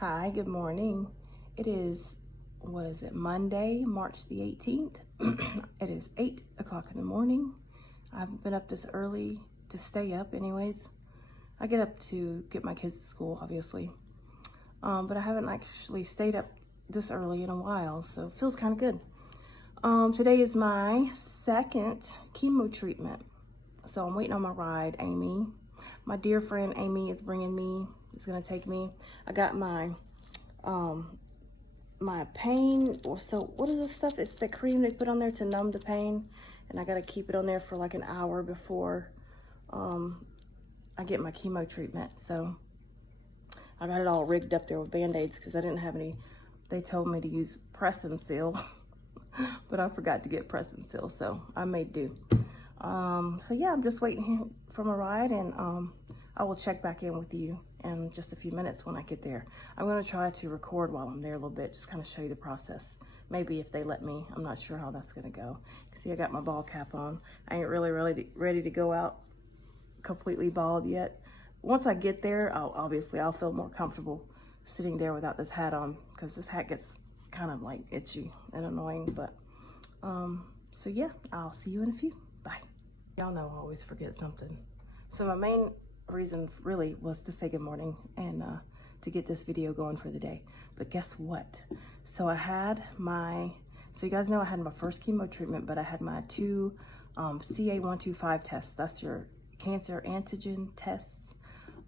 Hi, good morning. It is, Monday, March the 18th. It is 8 o'clock in the morning. I haven't been up this early to stay up anyways. I get up to get my kids to school, obviously. But I haven't actually stayed up this early in a while, so it feels kind of good. Today is my second chemo treatment. So I'm waiting on my ride, Amy. My dear friend Amy is bringing me, is gonna take me. I got my my pain, so what is this stuff? It's the cream they put on there to numb the pain, and I gotta keep it on there for like an hour before I get my chemo treatment. So I got it all rigged up there with band-aids because I didn't have any. They told me to use press and seal, but I forgot to get press and seal, so I made do. So yeah, I'm just waiting here for my ride, and I will check back in with you in just a few minutes when I get there. I'm gonna try to record while I'm there a little bit, just kind of show you the process. Maybe if they let me. I'm not sure how that's gonna go. See, I got my ball cap on. I ain't really ready to go out completely bald yet. Once I get there, I'll feel more comfortable sitting there without this hat on, because this hat gets kind of like itchy and annoying. But so yeah, I'll see you in a few. Bye. Y'all know I always forget something. So my main reason really was to say good morning and to get this video going for the day. But guess what? So so you guys know I had my first chemo treatment, but I had my two CA-125 tests. That's your cancer antigen tests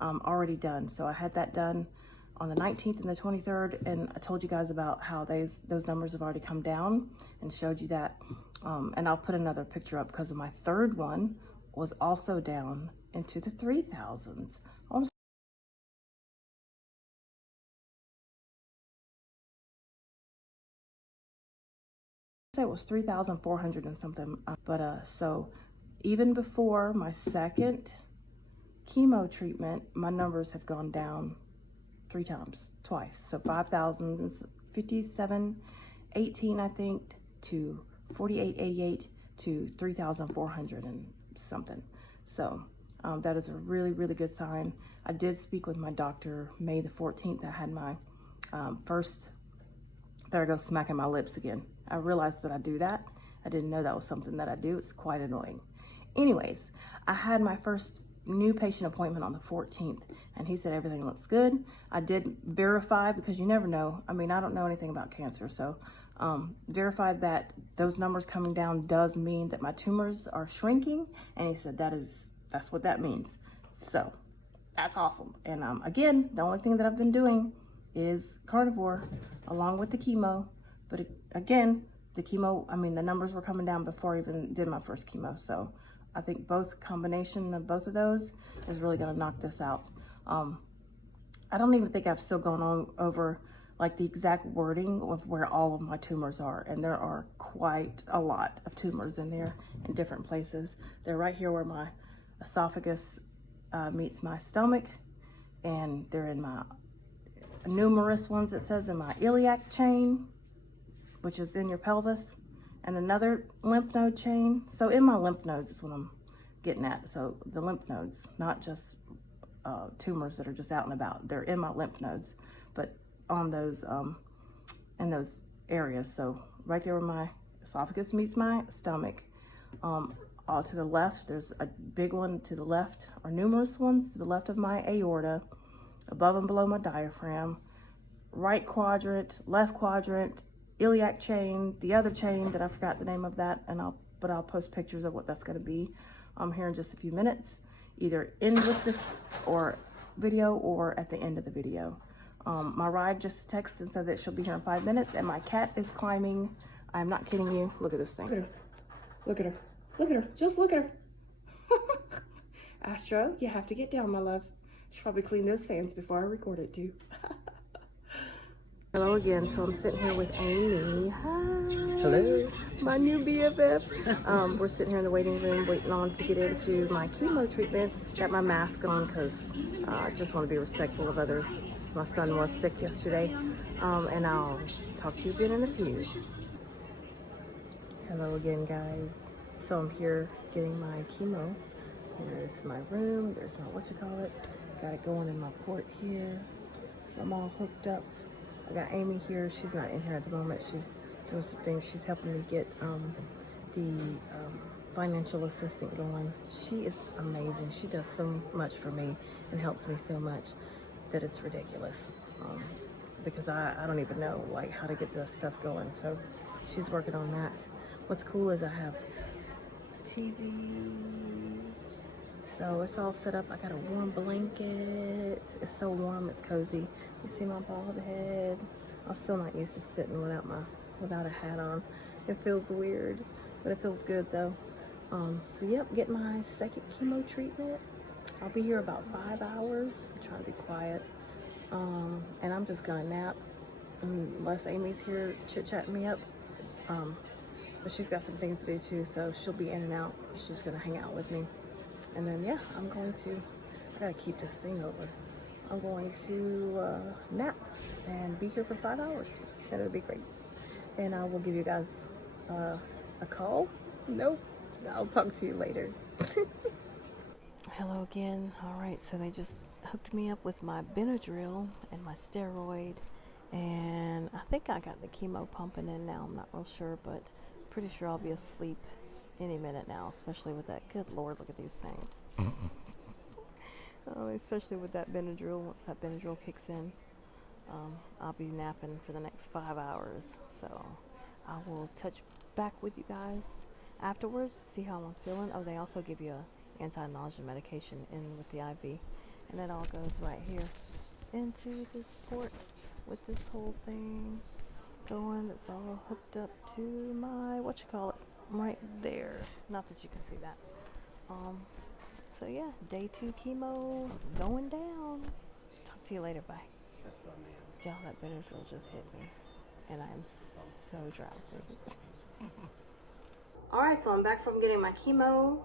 already done. So I had that done on the 19th and the 23rd, and I told you guys about how those numbers have already come down and showed you that. And I'll put another picture up because my third one was also down into the 3,000s. Almost. It was 3,400 and something. But so even before my second chemo treatment, my numbers have gone down twice. So 5,057.18, I think, to 48.88 to 3,400 and something. So that is a really, really good sign. I did speak with my doctor May the 14th. I had my first, there I go smacking my lips again. I realized that I do that. I didn't know that was something that I do. It's quite annoying. Anyways, I had my first new patient appointment on the 14th, and he said everything looks good. I did verify, because you never know. I mean, I don't know anything about cancer, so verified that those numbers coming down does mean that my tumors are shrinking, and he said that's what that means. So that's awesome. And again, the only thing that I've been doing is carnivore along with the chemo. But again, the chemo, I mean, the numbers were coming down before I even did my first chemo. So I think combination of both of those is really gonna knock this out. I don't even think I've still gone on over like the exact wording of where all of my tumors are. And there are quite a lot of tumors in there in different places. They're right here where my esophagus meets my stomach, and they're in my numerous ones, it says, in my iliac chain, which is in your pelvis, and another lymph node chain. So in my lymph nodes is what I'm getting at. So the lymph nodes, not just tumors that are just out and about. They're in my lymph nodes, but on those, in those areas. So right there where my esophagus meets my stomach, all to the left, there's a big one to the left, or numerous ones to the left of my aorta, above and below my diaphragm, right quadrant, left quadrant, iliac chain, the other chain that I forgot the name of that, and I'll post pictures of what that's gonna be here in just a few minutes, either in with this or video or at the end of the video. My ride just texted and said that she'll be here in 5 minutes, and my cat is climbing. I'm not kidding you. Look at this thing. Look at her. Look at her. Look at her. Just look at her. Astro, you have to get down, my love. Should probably clean those fans before I record it too. Hello again. So I'm sitting here with Amy. Hi. Hello. My new BFF. We're sitting here in the waiting room waiting on to get into my chemo treatment. Got my mask on because I just want to be respectful of others. My son was sick yesterday. And I'll talk to you again in a few. Hello again, guys. So I'm here getting my chemo. There's my room. There's my whatchamacallit. Got it going in my port here. I'm all hooked up. I got Amy here. She's not in here at the moment. She's doing some things. She's helping me get the financial assistant going. She is amazing. She does so much for me and helps me so much that it's ridiculous. Because I don't even know like how to get this stuff going. So she's working on that. What's cool is I have a TV. So it's all set up. I got a warm blanket. It's so warm, it's cozy. You see my bald head? I'm still not used to sitting without a hat on. It feels weird, but it feels good though. So yep, get my second chemo treatment. I'll be here about 5 hours. I'm trying to be quiet. And I'm just gonna nap unless Amy's here chit-chatting me up. But she's got some things to do too, so she'll be in and out. She's gonna hang out with me. And then yeah, I gotta keep this thing over. I'm going to nap and be here for 5 hours. And it'll be great. And I will give you guys a call. Nope, I'll talk to you later. Hello again. All right, so they just hooked me up with my Benadryl and my steroid, and I think I got the chemo pumping in now. I'm not real sure, but pretty sure I'll be asleep any minute now, especially with that. Good Lord, look at these things. Especially with that Benadryl. Once that Benadryl kicks in, I'll be napping for the next 5 hours. So I will touch back with you guys afterwards to see how I'm feeling. Oh, they also give you a anti-nausea medication in with the IV. And that all goes right here into this port with this whole thing going. It's all hooked up to my, right there. Not that you can see that. So yeah, day 2 chemo going down. Talk to you later. Bye. Y'all, that Benadryl just hit me. And I am so drowsy. Alright, so I'm back from getting my chemo.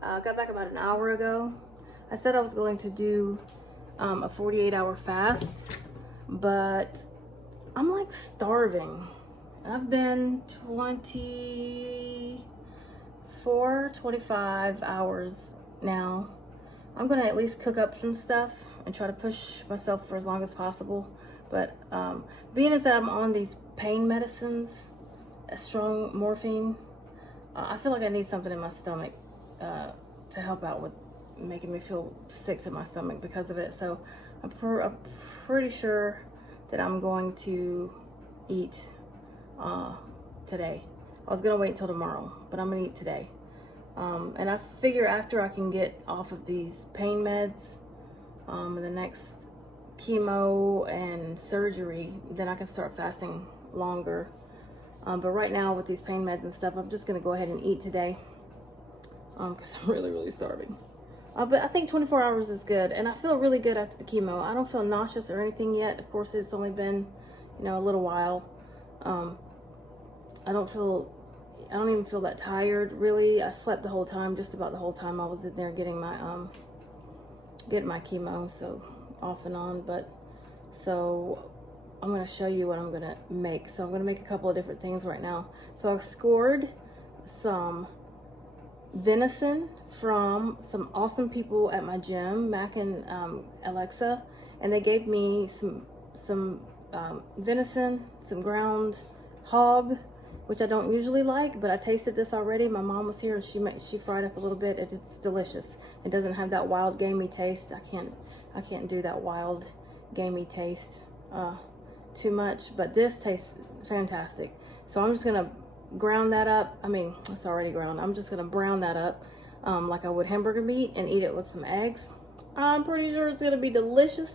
Got back about an hour ago. I said I was going to do a 48-hour fast, but I'm like starving. I've been 25 hours now. I'm gonna at least cook up some stuff and try to push myself for as long as possible. But being as that I'm on these pain medicines, a strong morphine, I feel like I need something in my stomach to help out with making me feel sick to my stomach because of it. So I'm pretty sure that I'm going to eat today. I was gonna wait until tomorrow, but I'm gonna eat today. And I figure after I can get off of these pain meds, and the next chemo and surgery, then I can start fasting longer. But right now with these pain meds and stuff, I'm just gonna go ahead and eat today because I'm really, really starving. But I think 24 hours is good, and I feel really good after the chemo. I don't feel nauseous or anything yet. Of course, it's only been, a little while. I don't even feel that tired, really. I slept the whole time, just about the whole time I was in there getting my chemo, so off and on. But so I'm gonna show you what I'm gonna make. So I'm gonna make a couple of different things right now. So I scored some venison from some awesome people at my gym, Mac and Alexa, and they gave me some venison, some ground hog, which I don't usually like, but I tasted this already. My mom was here and she fried up a little bit. It's delicious. It doesn't have that wild gamey taste. I can't do that wild gamey taste too much, but this tastes fantastic. So I'm just gonna ground that up. I mean, it's already ground. I'm just gonna brown that up like I would hamburger meat and eat it with some eggs. I'm pretty sure it's gonna be delicious.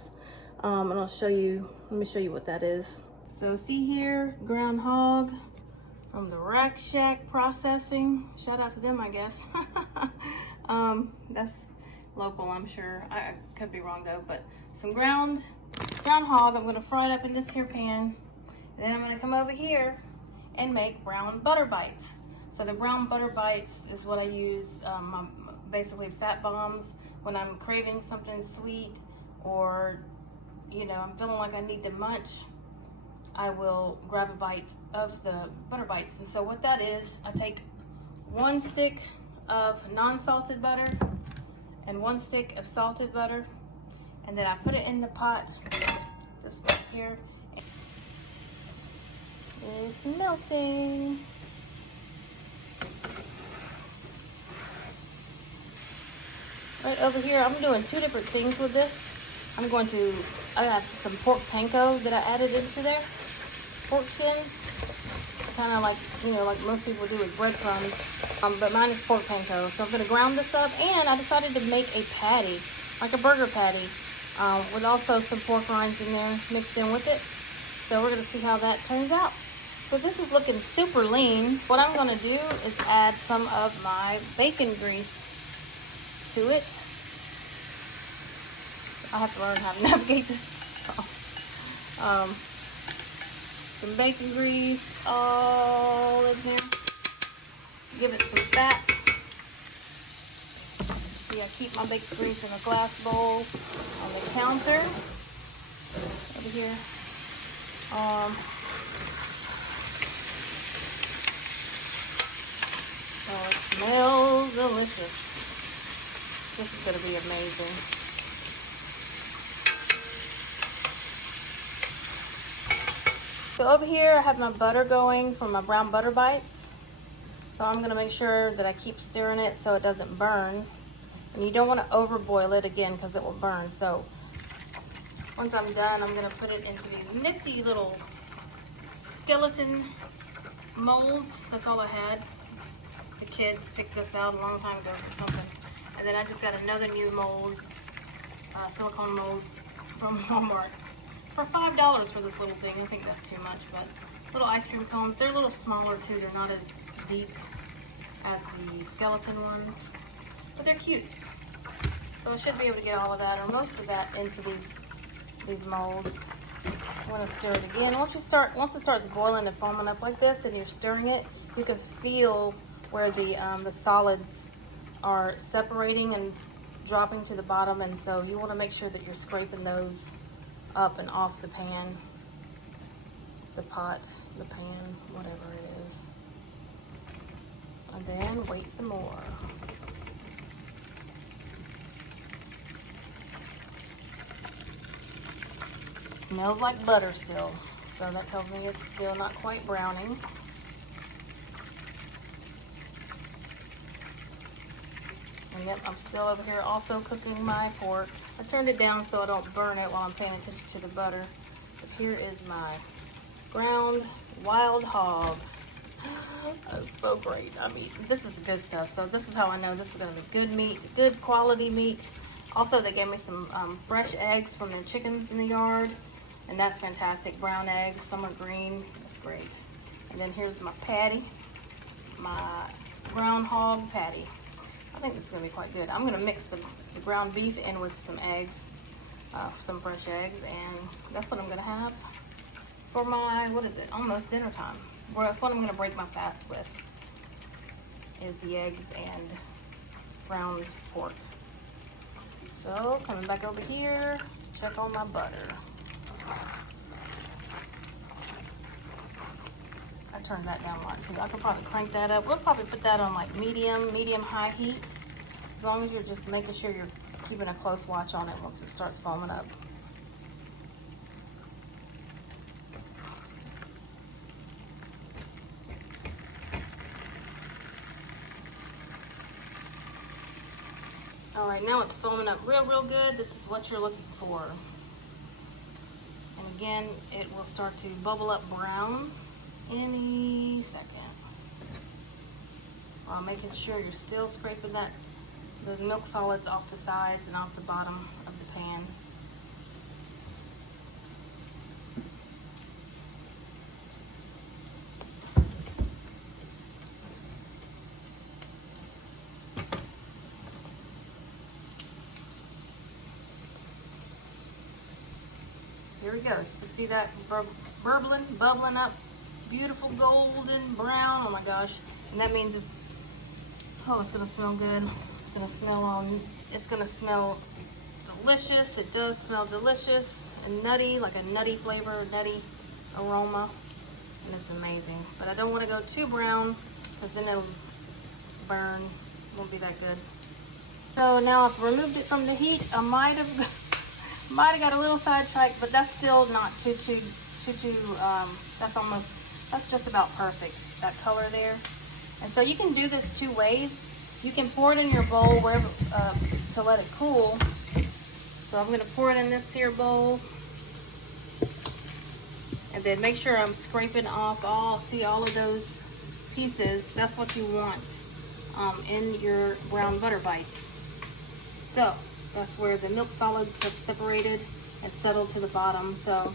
And let me show you what that is. So see here, ground hog from the Rack Shack Processing. Shout out to them, I guess. That's local, I'm sure. I could be wrong though, but some ground hog. I'm gonna fry it up in this here pan. And then I'm gonna come over here and make brown butter bites. So the brown butter bites is what I use, basically fat bombs when I'm craving something sweet, or I'm feeling like I need to munch. I will grab a bite of the butter bites. And so what that is, I take 1 stick of non-salted butter and 1 stick of salted butter, and then I put it in the pot this back here. It's melting. Right over here, I'm doing two different things with this. I have some pork panko that I added into there. Pork skins. Kind of like, like most people do with breadcrumbs. But mine is pork panko. So I'm going to ground this up. And I decided to make a patty, like a burger patty, with also some pork rinds in there mixed in with it. So we're going to see how that turns out. So this is looking super lean. What I'm going to do is add some of my bacon grease to it. I have to learn how to navigate this. Some bacon grease all in there. Give it some fat. See, I keep my bacon grease in a glass bowl on the counter over here. Oh, it smells delicious. This is going to be amazing. So over here I have my butter going from my brown butter bites. So I'm going to make sure that I keep stirring it so it doesn't burn. And you don't want to overboil it again because it will burn. So once I'm done, I'm going to put it into these nifty little skeleton molds. That's all I had. The kids picked this out a long time ago for something. And then I just got another new mold, silicone molds from Walmart. For $5 for this little thing. I think that's too much, but little ice cream cones. They're a little smaller too. They're not as deep as the skeleton ones, but they're cute. So I should be able to get all of that or most of that into these molds. I'm gonna stir it again. Once it starts boiling and foaming up like this, and you're stirring it, you can feel where the solids are separating and dropping to the bottom, and so you want to make sure that you're scraping those up and off the pan, the pot, the pan, whatever it is. And then wait some more. It smells like butter still, so that tells me it's still not quite browning. And yep, I'm still over here also cooking my pork. I turned it down so I don't burn it while I'm paying attention to the butter. But here is my ground wild hog. That's so great. I mean, this is the good stuff. So this is how I know this is going to be good meat, good quality meat. Also, they gave me some fresh eggs from their chickens in the yard. And that's fantastic. Brown eggs, some are green. That's great. And then here's my patty, my ground hog patty. I think this is going to be quite good. I'm going to mix the ground beef in with some eggs, some fresh eggs, and that's what I'm going to have for my, almost dinner time. Well, that's what I'm going to break my fast with, is the eggs and ground pork. So, coming back over here to check on my butter. I turned that down a lot too. I could probably crank that up. We'll probably put that on like medium-high heat. As long as you're just making sure you're keeping a close watch on it once it starts foaming up. All right, now it's foaming up real good. This is what you're looking for. And again, it will start to bubble up brown any second. While making sure you're still scraping those milk solids off the sides and off the bottom of the pan. Here we go. You see that bubbling up, beautiful golden brown. Oh my gosh. And that means it's gonna smell good. It's gonna smell delicious. It does smell delicious and nutty, like a nutty flavor, nutty aroma. And it's amazing. But I don't want to go too brown because then it'll burn. It won't be that good. So now I've removed it from the heat. I might have Might have got a little sidetracked, but that's still not too, that's just about perfect, that color there. And so you can do this two ways. You can pour it in your bowl wherever to let it cool. So I'm gonna pour it in this here bowl. And then make sure I'm scraping off all of those pieces. That's what you want in your brown butter bites. So that's where the milk solids have separated and settled to the bottom. So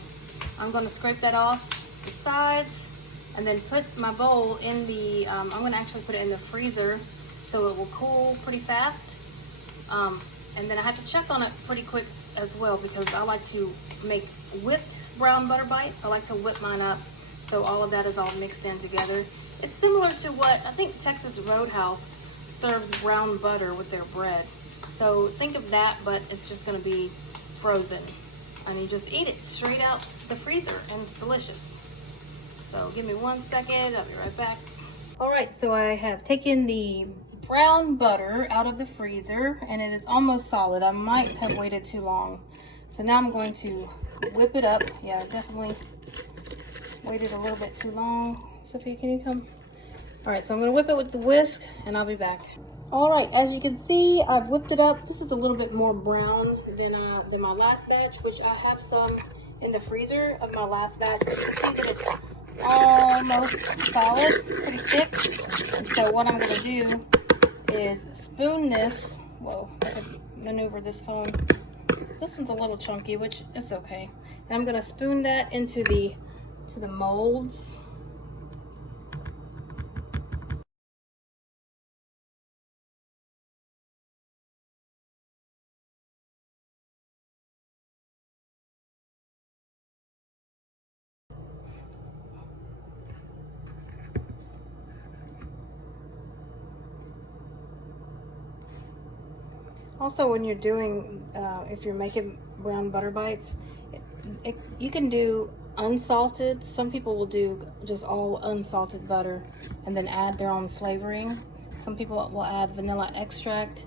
I'm going to scrape that off the sides and then put my bowl in the, I'm going to actually put it in the freezer so it will cool pretty fast. And then I have to check on it pretty quick as well because I like to make whipped brown butter bites. I like to whip mine up so all of that is all mixed in together. It's similar to what I think Texas Roadhouse serves brown butter with their bread. So think of that, but it's just going to be frozen. And you just eat it straight out the freezer and it's delicious. So give me 1 second, I'll be right back. All right, so I have taken the brown butter out of the freezer and it is almost solid. I might have waited too long. So now I'm going to whip it up. Yeah, definitely waited a little bit too long. Sophia, can you come? All right, so I'm gonna whip it with the whisk and I'll be back. All right, as you can see, I've whipped it up. This is a little bit more brown than my last batch, which I have some in the freezer of my last batch. But you can see that it's almost solid, pretty thick. And so what I'm gonna do is spoon this. Whoa, I could maneuver this phone. This one's a little chunky, which is okay. And I'm gonna spoon that into the molds. Also, when you're doing, if you're making brown butter bites, you can do unsalted. Some people will do just all unsalted butter and then add their own flavoring. Some people will add vanilla extract,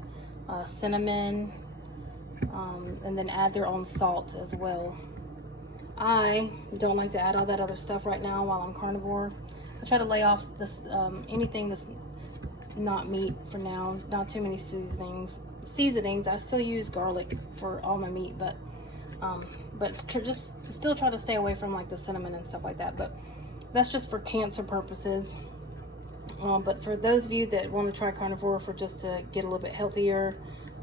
cinnamon, and then add their own salt as well. I don't like to add all that other stuff right now while I'm carnivore. I try to lay off this anything that's not meat for now. Not too many seasonings. I still use garlic for all my meat, but just still try to stay away from like the cinnamon and stuff like that. But that's just for cancer purposes. But for those of you that want to try carnivore for just to get a little bit healthier,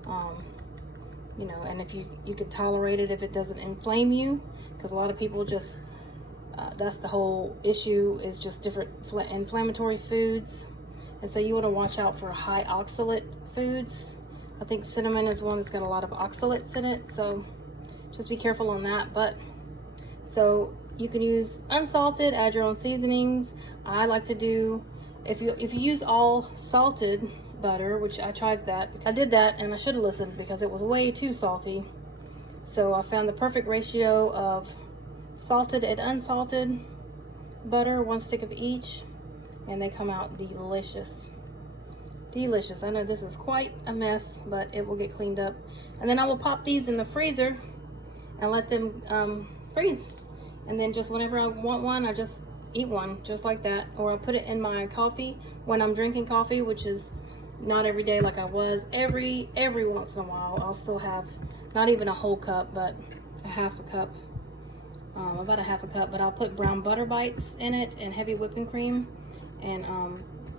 you know, and if you could tolerate it if it doesn't inflame you, because a lot of people just that's the whole issue, is just different inflammatory foods. And so you want to watch out for high oxalate foods. I think cinnamon is one that's got a lot of oxalates in it, so just be careful on that. But so you can use unsalted, add your own seasonings. I like to do, if you use all salted butter, which I tried that. I did that and I should have listened because it was way too salty. So I found the perfect ratio of salted and unsalted butter, 1 stick of each, and they come out delicious. Delicious. I know this is quite a mess, but it will get cleaned up. And then I will pop these in the freezer and let them freeze. And then just whenever I want one, I just eat one just like that. Or I put it in my coffee when I'm drinking coffee, which is not every day like I was. Every once in a while, I'll still have not even a whole cup, but a half a cup. About a half a cup. But I'll put brown butter bites in it and heavy whipping cream.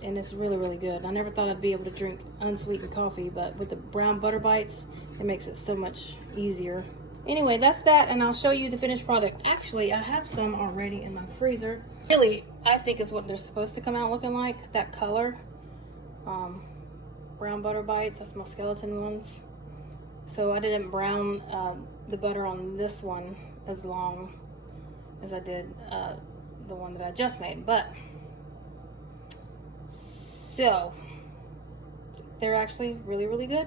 And it's really, really good. I never thought I'd be able to drink unsweetened coffee, but with the brown butter bites, it makes it so much easier. Anyway, that's that, and I'll show you the finished product. Actually, I have some already in my freezer. Really, I think is what they're supposed to come out looking like, that color. Brown butter bites, that's my skeleton ones. So I didn't brown the butter on this one as long as I did the one that I just made, but so they're actually really, really good.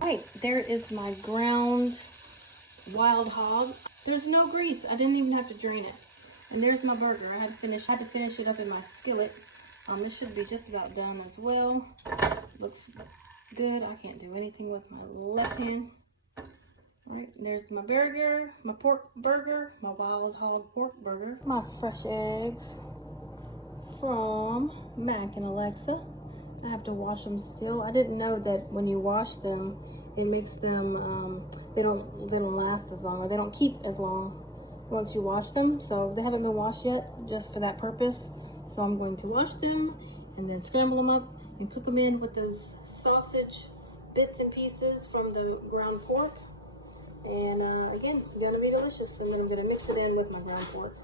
All right, there is my ground wild hog. There's no grease. I didn't even have to drain it. And there's my burger. I had to finish it up in my skillet. This should be just about done as well. Looks good. I can't do anything with my left hand. All right, there's my burger, my pork burger, my wild hog pork burger. My fresh eggs from Mac and Alexa. I have to wash them still. I didn't know that when you wash them, it makes them, they don't last as long, or they don't keep as long once you wash them. So they haven't been washed yet, just for that purpose. So I'm going to wash them and then scramble them up and cook them in with those sausage bits and pieces from the ground pork. And again, gonna be delicious. And then I'm gonna mix it in with my ground pork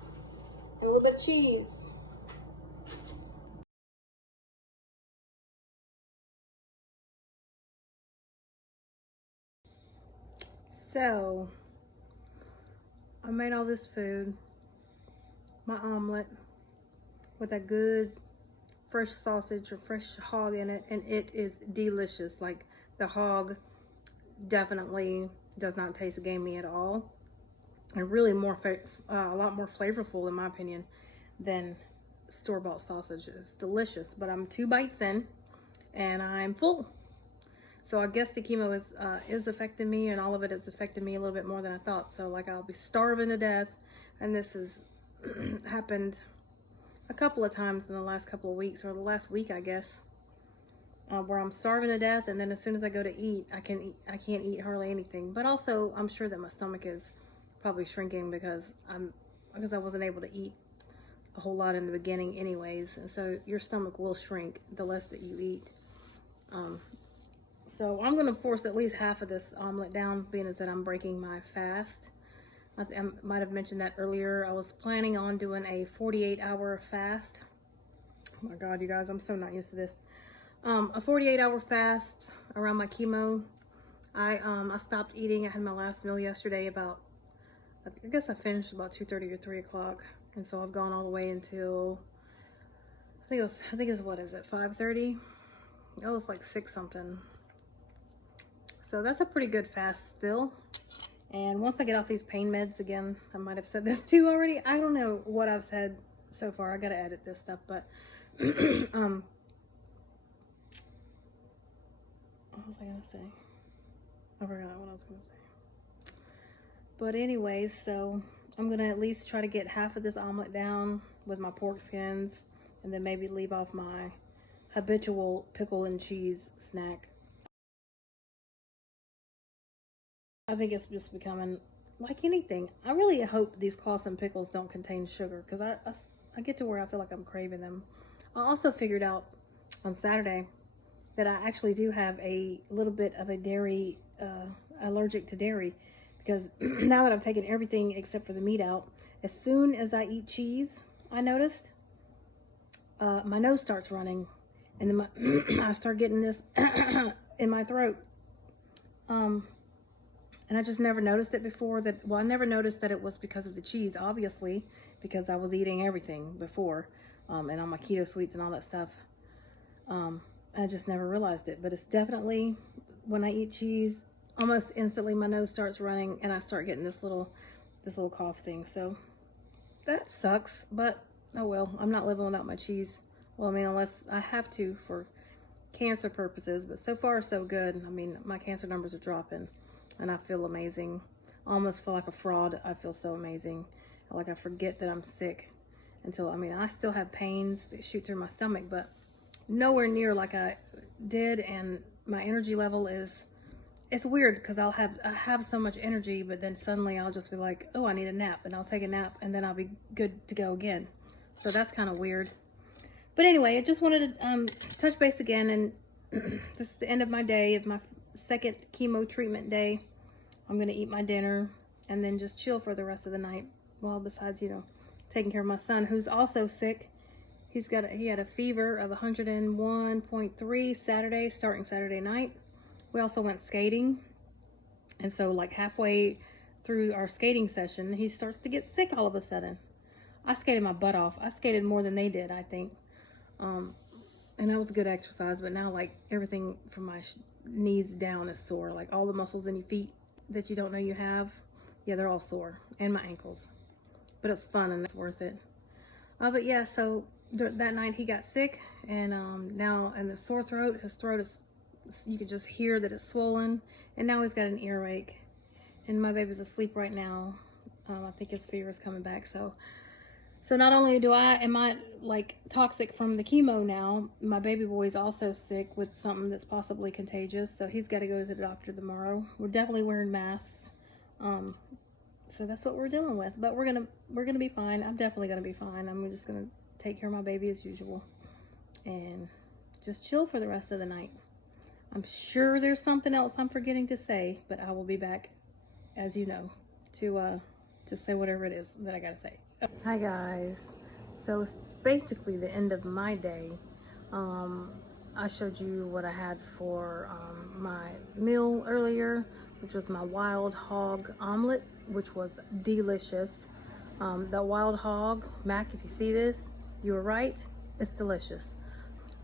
and a little bit of cheese. So I made all this food, my omelet with a good fresh sausage or fresh hog in it, and it is delicious. Like, the hog definitely does not taste gamey at all, and really a lot more flavorful in my opinion than store-bought sausage. It's delicious, but I'm 2 bites in and I'm full. So I guess the chemo is affecting me, and all of it is affecting me a little bit more than I thought. So like, I'll be starving to death, and this has happened a couple of times in the last couple of weeks, or the last week, I guess, where I'm starving to death, and then as soon as I go to eat, I can't eat hardly anything. But also, I'm sure that my stomach is probably shrinking because I wasn't able to eat a whole lot in the beginning anyways, and so your stomach will shrink the less that you eat. So I'm going to force at least half of this omelet down, being as that I'm breaking my fast. I might have mentioned that earlier. I was planning on doing a 48-hour fast. Oh my God, you guys, I'm so not used to this. A 48-hour fast around my chemo. I stopped eating. I had my last meal yesterday about, I guess I finished about 2:30 or 3 o'clock. And so I've gone all the way until, I think it's, what is it, 5:30? Oh, it's like 6 something. So that's a pretty good fast still. And once I get off these pain meds, again, I might have said this too already. I don't know what I've said so far. I gotta edit this stuff, but what was I gonna say? I forgot what I was gonna say. But anyways, so I'm gonna at least try to get half of this omelet down with my pork skins, and then maybe leave off my habitual pickle and cheese snack. I think it's just becoming like anything. I really hope these Clausen pickles don't contain sugar, because I get to where I feel like I'm craving them. I also figured out on Saturday that I actually do have a little bit of a dairy, allergic to dairy, because now that I've taken everything except for the meat out, as soon as I eat cheese, I noticed my nose starts running, and then I start getting this in my throat. And I just never noticed it before. I never noticed that it was because of the cheese, obviously, because I was eating everything before, and all my keto sweets and all that stuff. I just never realized it, but it's definitely, when I eat cheese, almost instantly my nose starts running, and I start getting this little cough thing. So that sucks, but oh well. I'm not living without my cheese. Well, I mean, unless I have to for cancer purposes, but so far so good. I mean, my cancer numbers are dropping, and I feel amazing. I almost feel like a fraud. I feel so amazing. Like, I forget that I'm sick until, I mean, I still have pains that shoot through my stomach, but nowhere near like I did. And my energy level is, it's weird, because I have so much energy, but then suddenly I'll just be like, oh, I need a nap, and I'll take a nap, and then I'll be good to go again. So that's kind of weird. But anyway, I just wanted to touch base again, and this is the end of my day, of my second chemo treatment day. I'm gonna eat my dinner and then just chill for the rest of the night. Well, besides, you know, taking care of my son, who's also sick. He had a fever of 101.3 Saturday, starting Saturday night. We also went skating, and so like halfway through our skating session, he starts to get sick all of a sudden. I skated my butt off. I skated more than they did, I think. And that was good exercise, but now like everything from my knees down is sore. Like all the muscles in your feet that you don't know you have, yeah, they're all sore, and my ankles. But it's fun and it's worth it. But yeah, so that night he got sick, and now, and the sore throat, his throat is, you can just hear that it's swollen, and now he's got an earache. and my baby's asleep right now. I think his fever is coming back. So not only am I like toxic from the chemo now, my baby boy's also sick with something that's possibly contagious. So he's got to go to the doctor tomorrow. We're definitely wearing masks. So that's what we're dealing with. But we're gonna be fine. I'm definitely gonna be fine. I'm just gonna take care of my baby as usual and just chill for the rest of the night. I'm sure there's something else I'm forgetting to say, but I will be back, as you know, to say whatever it is that I gotta say. Hi guys. So it's basically the end of my day. I showed you what I had for my meal earlier, which was my wild hog omelet, which was delicious. The wild hog, Mac, if you see this, you were right, it's delicious.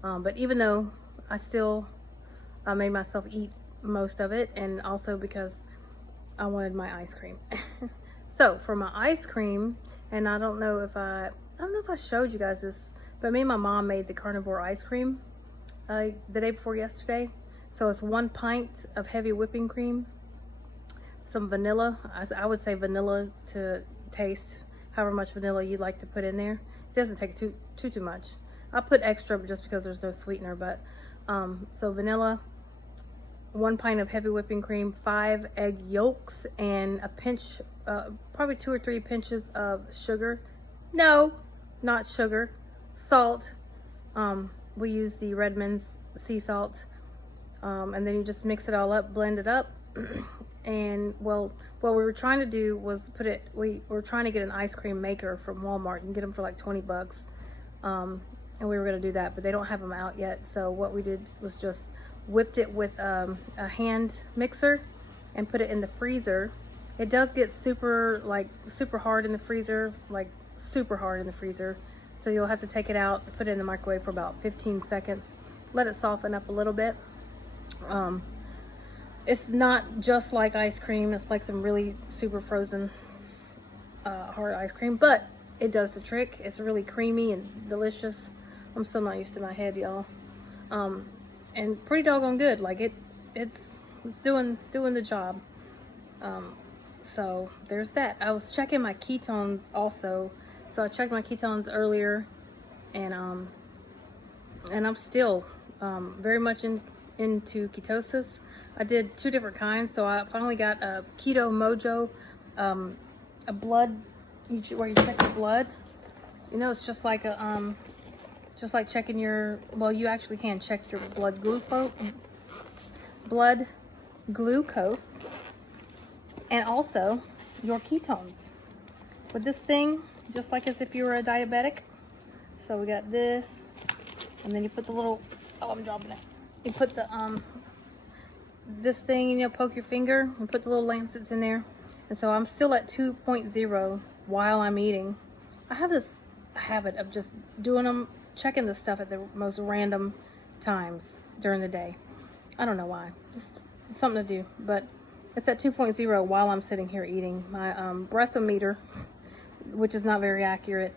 But even though I made myself eat most of it, and also because I wanted my ice cream. So for my ice cream, and I don't know if I showed you guys this, but me and my mom made the carnivore ice cream the day before yesterday. So it's 1 pint of heavy whipping cream, some vanilla. I would say vanilla to taste, however much vanilla you'd like to put in there. It doesn't take too much. I put extra just because there's no sweetener, but so vanilla, 1 pint of heavy whipping cream, 5 egg yolks, and a pinch, probably 2 or 3 pinches of sugar. No, not sugar, salt. We use the Redmond's sea salt, and then you just mix it all up, blend it up. And well, what we were trying to do was we were trying to get an ice cream maker from Walmart and get them for like 20 bucks. And we were going to do that, but they don't have them out yet. So what we did was just whipped it with a hand mixer and put it in the freezer. It does get super hard in the freezer, like super hard in the freezer. So you'll have to take it out, put it in the microwave for about 15 seconds, let it soften up a little bit. It's not just like ice cream. It's like some really super frozen hard ice cream, but it does the trick. It's really creamy and delicious. I'm still not used to my head, y'all. And pretty doggone good. Like it's doing the job. So there's that. I was checking my ketones also. So I checked my ketones earlier, and I'm still very much into ketosis. I did 2 different kinds, so I finally got a Keto Mojo, a blood, where you check your blood. You know, it's just like a just like checking your, well, you actually can check your blood glucose, and also your ketones with this thing, just like as if you were a diabetic. So we got this, and then you put the little, oh, I'm dropping it. You put the this thing, and you'll poke your finger and put the little lancets in there. And so I'm still at 2.0 while I'm eating. I have this habit of just doing them, checking this stuff at the most random times during the day. I don't know why, just something to do. But it's at 2.0 while I'm sitting here eating. My breathometer, which is not very accurate,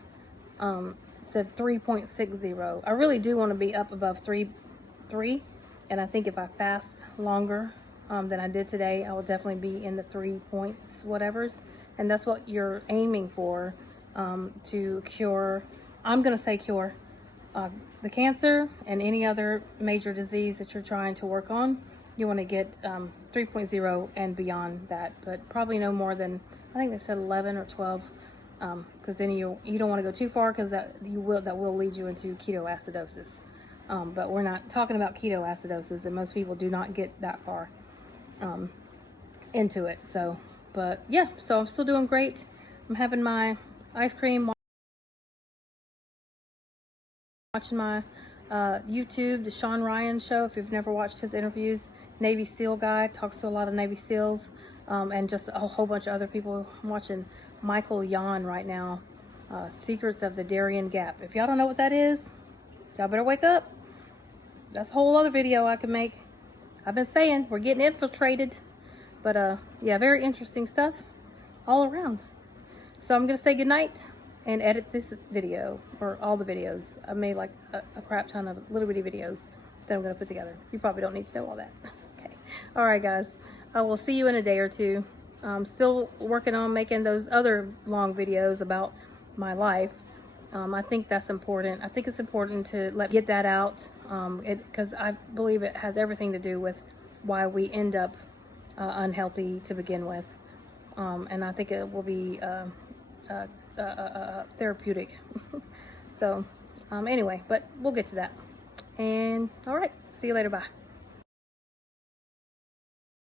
said 3.60. I really do want to be up above 3, and I think if I fast longer than I did today, I will definitely be in the 3 points whatevers, and that's what you're aiming for, to cure, I'm gonna say cure, the cancer and any other major disease that you're trying to work on. You want to get 3.0 and beyond that, but probably no more than, I think they said 11 or 12, because then you don't want to go too far, because that will lead you into ketoacidosis. But we're not talking about ketoacidosis, and most people do not get that far into it. So, but yeah, so I'm still doing great. I'm having my ice cream, watching my YouTube, the Sean Ryan show. If you've never watched his interviews, Navy SEAL guy, talks to a lot of Navy SEALs, and just a whole bunch of other people. I'm watching Michael Yon right now, Secrets of the Darien Gap. If y'all don't know what that is, y'all better wake up. That's a whole other video I could make. I've been saying we're getting infiltrated, but yeah, very interesting stuff all around. So I'm gonna say goodnight and edit this video, or all the videos. I made like a crap ton of little bitty videos that I'm gonna put together. You probably don't need to know all that. Okay. All right, guys. I will see you in a day or two. I'm still working on making those other long videos about my life. I think that's important. I think it's important to get that out, because I believe it has everything to do with why we end up unhealthy to begin with. And I think it will be therapeutic. So anyway, but we'll get to that. And all right, see you later. Bye.